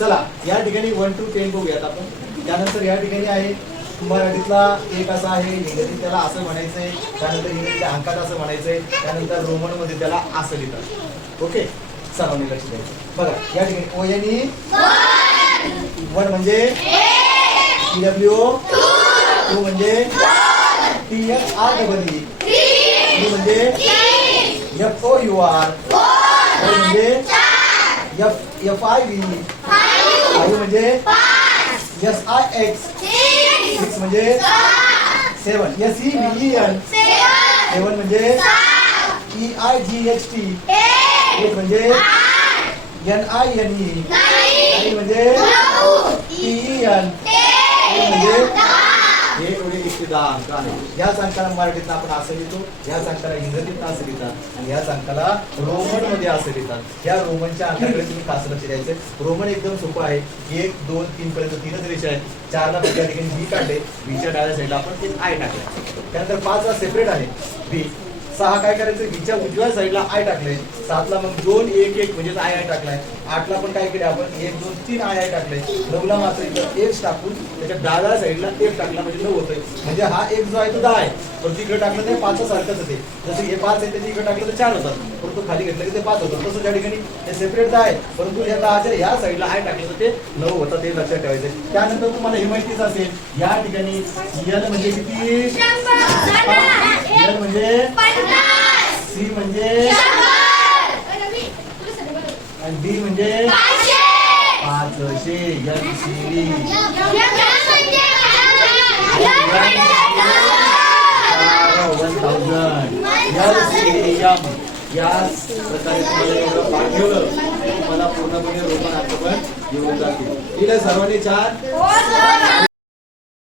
चला या ठिकाणी 1 to 10 बघूयात आपण. त्यानंतर या ठिकाणी आहे मराठीतला एक असा आहे, इंग्रजीत त्याला असं म्हणायचंय, त्यानंतर इंग्रजीच्या अंकात असं म्हणायचंय, त्यानंतर रोमन मध्ये त्याला असं लिहितात. ओके, सर्वांनी लक्ष द्यायचं. बघा या ठिकाणी ONE 1 म्हणजे TWO 2 म्हणजे THREE 3 म्हणजे FOUR 4 म्हणजे FIV 5 म्हणजे SIX 6 म्हणजे 7 SEVEN 7 म्हणजे EIGHT 8 म्हणजे NINE 9 म्हणजे TEN म्हणजे हे थोडे इष्टदान अंक आहे. या अंकाला मराठीत आपण असं लिहितो, या अंकाला इंग्रजीत असं लिहितात आणि या अंकाला रोमन मध्ये असं लिहितात. या रोमनच्या अंकाकडे तुम्ही खास लक्ष द्यायचं. रोमन एकदम सोपं आहे. 1 2 3 पर्यंत 3च रेषा आहेत. 4ला त्या ठिकाणी बी काढले, बीच्या डाव्या साईडला आपण एक आय टाकला. त्यानंतर 5 ला सेपरेट आहे बी. 6 काय करायचं, बीच्या उजव्या साईडला आय टाकले. 7ला मग 2 1 1 म्हणजे आय टाकलाय. 8ला पण काय केले आपण 1 2 3 आय टाकले. 9ला मात्र इथं 1 टाकून त्याच्या डाव्या साईडला 1 टाकला म्हणजे 9 होतोय. म्हणजे हा 1 जो आहे तो 10 आहे, पण तिकडे टाकलं ते 5 सारखंच होते. जसं हे 5 आहे त्याच्या इकडे टाकलं तर 4 होतात, परंतु खाली घेतलं की ते 5 होतं. तसं त्या ठिकाणी ते सेपरेट आहे, परंतु या 10च्या या साईडला आय टाकलं तर ते 9 होतात, ते लक्षात ठेवायचं. त्यानंतर तुम्हाला हे माहितीच असेल, या ठिकाणी L म्हणजे किती, L म्हणजे C म्हणजे आणि D म्हणजे 500 LCD. या प्रकारे तुम्हाला एवढं पाठवलं, तुम्हाला पूर्णपणे रोमन अंक पण येऊन जातील. सर्वांनी 4